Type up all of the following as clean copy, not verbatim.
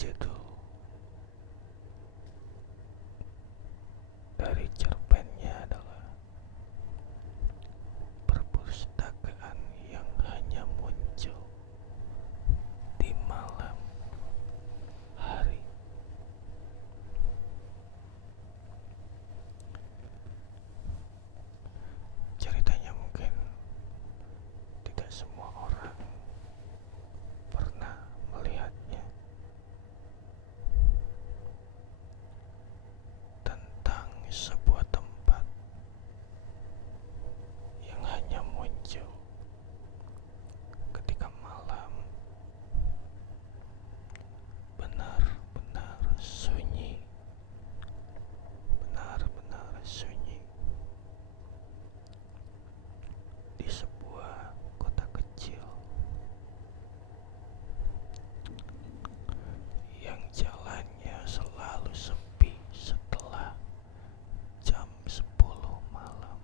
Judul dari cerpennya adalah perpustakaan yang hanya muncul di malam hari. Ceritanya mungkin tidak semua orang pernah melihatnya, tentang sebuah tempat yang hanya muncul ketika malam benar-benar sunyi, benar-benar sunyi di sebuah kota kecil yang jalannya selalu sepi setelah jam 10 malam.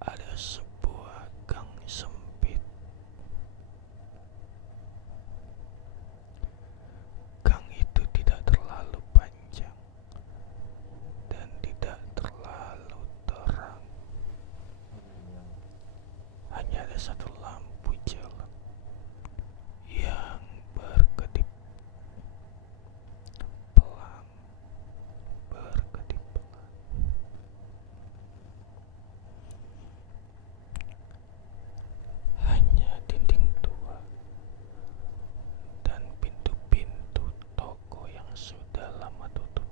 Ada sebuah gang sempit. Gang itu tidak terlalu panjang dan tidak terlalu terang. Hanya ada satu lampu jalan yang berkedip pelan, berkedip pelan. Hanya dinding tua dan pintu-pintu toko yang sudah lama tutup.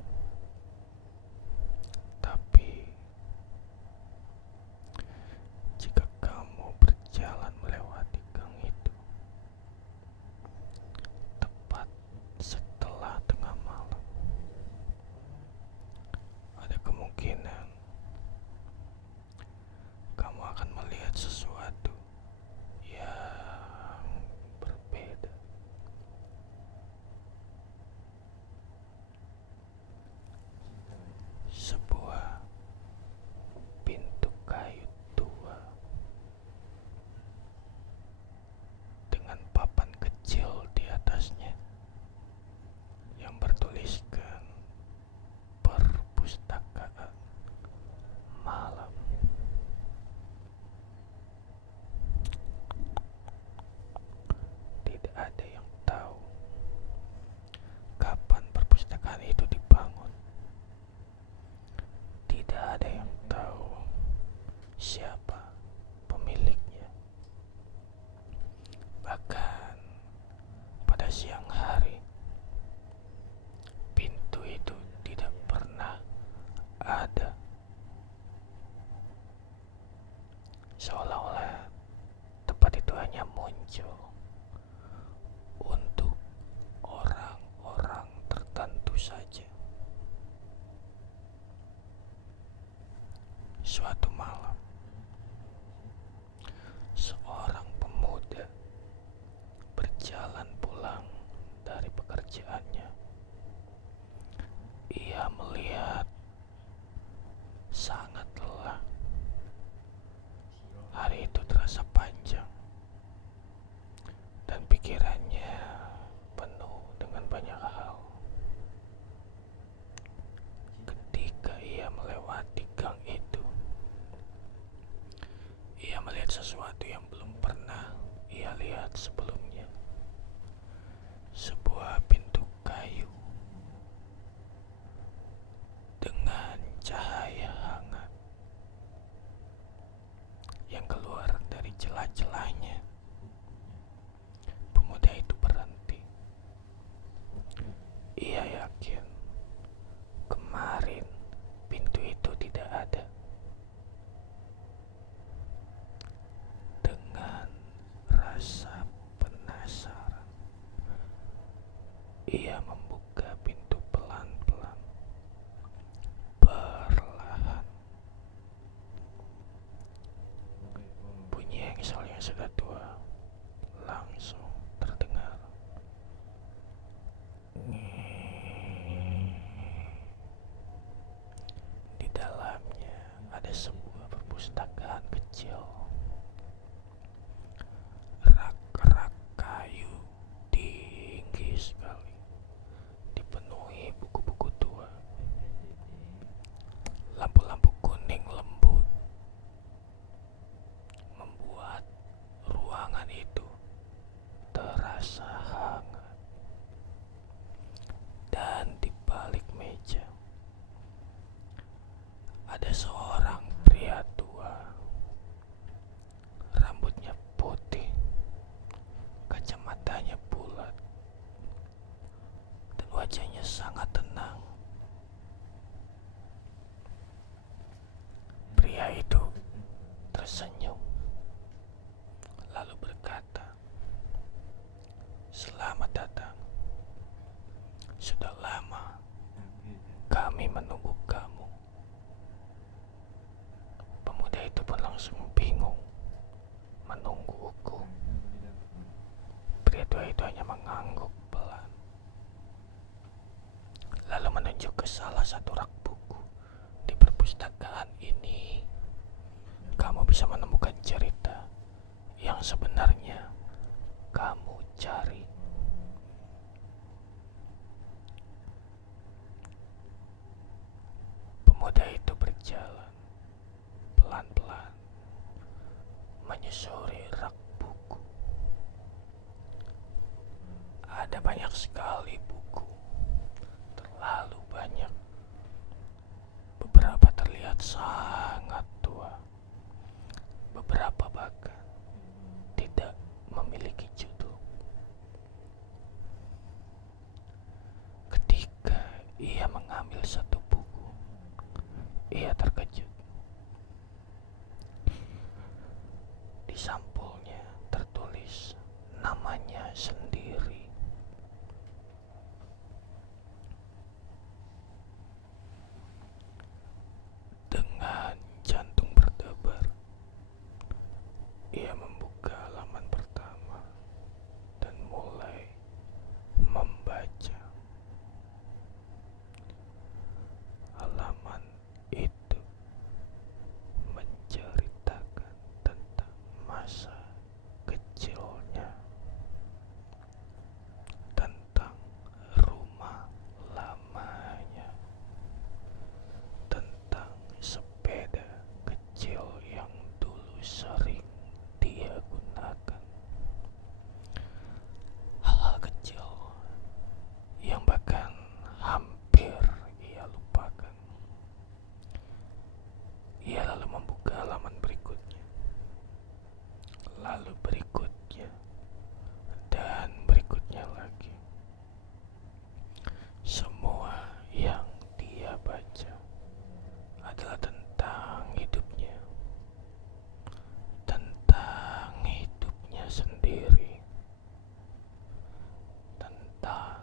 Tapi jika kamu berjalan melewati gang itu tepat setelah tengah malam, ada kemungkinan kamu akan melihat sesuatu yang berbeda. Sebuah pintu kayu tua dengan papan kecil di atasnya yang bertuliskan perpustakaan malam. Tidak ada yang tahu kapan perpustakaan itu dibangun. Tidak ada yang tahu siapa pemiliknya. Bahkan pada siang hari, pintu itu tidak pernah ada. Seolah-olah tempat itu hanya muncul untuk orang-orang tertentu saja. Suatu malam, seorang pemuda berjalan pulang dari pekerjaannya. Ia melihat sangat lelah. Hari itu terasa panjang dan pikirannya penuh dengan banyak hal. Ketika ia melewati gang itu, ia melihat sesuatu yang belum pernah ia lihat sebelumnya. Sebuah pintu kayu dengan cahaya hangat yang keluar dari celah-celahnya. Pemuda itu berhenti. Ia yakin kemarin pintu itu tidak ada. Dengan rasa penasaran, ia membuka pintu pelan-pelan, perlahan. Bunyi engsel yang sudah tua langsung terdengar. Di dalamnya ada sebuah perpustakaan kecil. Rak-rak kayu Selamat datang. Sudah lama kami menunggu kamu. Pemuda itu pun langsung bingung menungguku. Pria tua itu hanya mengangguk pelan, lalu menunjuk ke salah satu rak buku. Di perpustakaan ini, kamu bisa menemukan cerita yang sebenarnya kamu cari. Pemuda itu berjalan pelan-pelan menyusuri rak buku. Ada banyak sekali buku, terlalu banyak. Beberapa terlihat sangat tua, beberapa bahkan tidak memiliki judul. Ketika ia mengambil satu buku, ia terkejut. Di sampulnya tertulis namanya sendiri. Dengan jantung berdebar, ia membuka halaman pertama dan mulai membaca. Halaman itu menceritakan tentang masa kecilnya, tentang rumah lamanya, tentang sepeda kecil yang dulu sering dia gunakan. Hal-hal kecil yang bahkan hampir ia lupakan. Ia lalu membuka halaman berikutnya, lalu berikutnya, dan berikutnya lagi. Semua yang dia baca adalah tentang hidupnya sendiri, tentang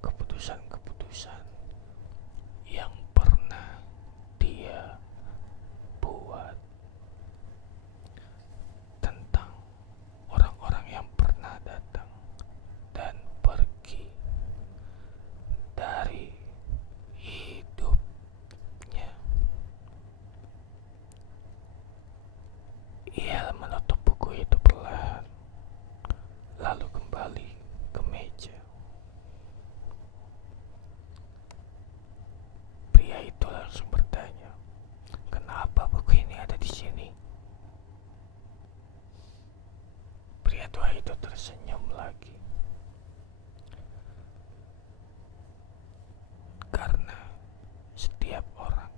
keputusan-keputusan yang pernah dia buat, tentang orang-orang yang pernah datang dan pergi dari hidupnya. Ia menutup buku itu perlahan, lalu kembali ke meja. Pria itu langsung bertanya, "Kenapa buku ini ada di sini?" Pria tua itu tersenyum lagi. Karena setiap orang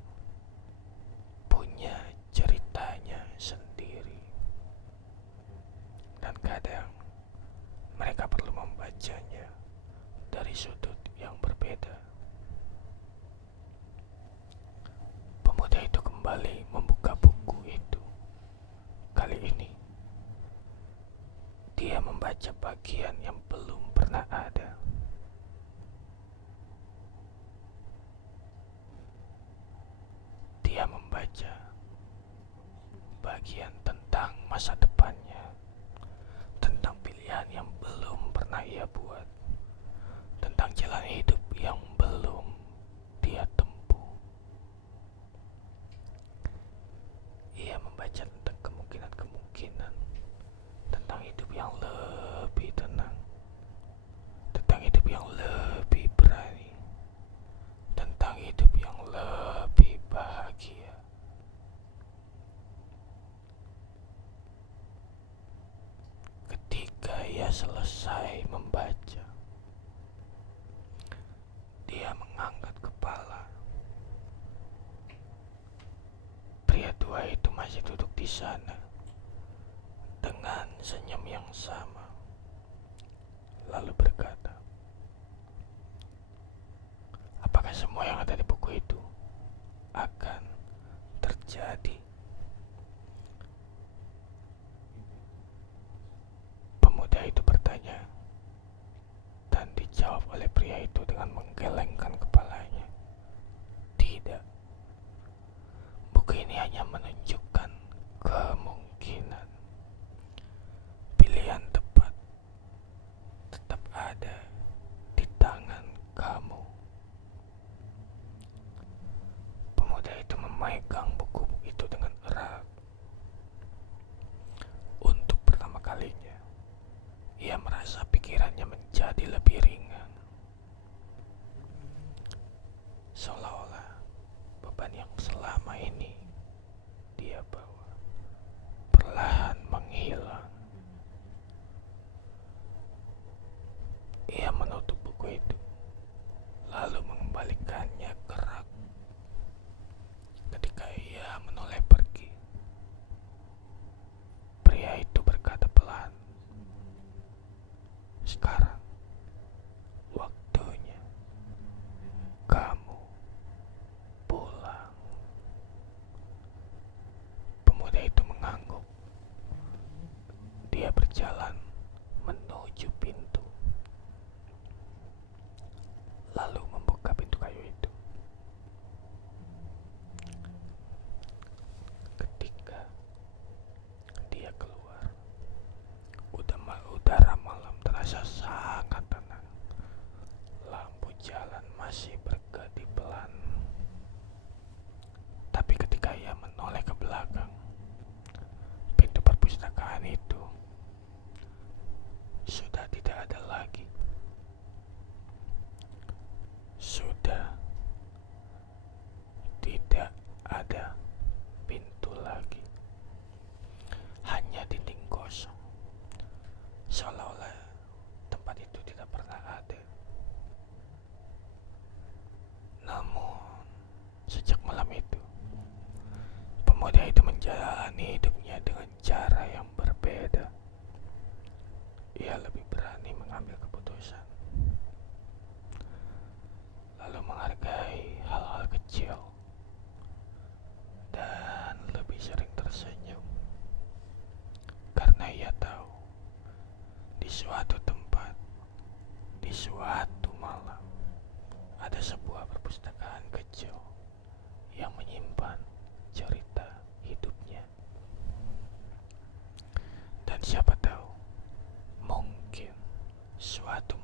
punya ceritanya sendiri, dan kadang mereka perlu membacanya dari sudut yang berbeda. Pemuda itu kembali membuka buku itu. Kali ini, dia membaca bagian yang belum pernah ada. Dia membaca bagian tentang masa depannya, tentang pilihan yang belum pernah ia buat, tentang jalan hidup yang belum dia tempuh. Ia membaca tentang kemungkinan-kemungkinan, tentang hidup yang lebih tenang, tentang hidup yang lebih berani, tentang hidup yang lebih bahagia. Ketika ia selesai membaca, dia mengangkat kepala. Pria tua itu masih duduk di sana dengan senyum yang sama, lalu berkata, "Apakah semua yang ada di buku itu akan terjadi?" Pemuda itu bertanya, dengan menggelengkan kepalanya. Tidak, buku ini hanya menunjukkan kemungkinan pilihan tepat tetap ada di tangan kamu. Pemuda itu memegang buku itu dengan erat. Untuk pertama kalinya, ia merasa pikirannya menjadi lebih ringan. Seolah-olah beban yang selama ini dia bawa perlahan menghilang. Ia menutup buku itu, lalu mengembalikannya ke rak. Ketika ia menoleh pergi, pria itu berkata pelan, "Sekarang waktunya kamu pulang." Pemuda itu mengangguk. Dia berjalan menuju pintu, lalu membuka pintu kayu itu. Ketika dia keluar, udara malam terasa sangat tenang. Lampu jalan masih berkedip pelan. Tapi ketika ia menoleh ke belakang, pintu perpustakaan itu sudah tidak ada lagi. Sudah tidak ada pintu lagi. Hanya dinding kosong. Seolah-olah tempat itu tidak pernah ada. Namun, sejak malam itu, pemuda itu menjalani hidupnya dengan cara yang berbeda. Ia lebih berani mengambil keputusan, lalu menghargai hal-hal kecil, dan lebih sering tersenyum. Karena ia tahu, di suatu tempat, di suatu malam, ada sebuah perpustakaan kecil yang menyimpan cerita hidupnya. Dan siapa tahu, mungkin suatu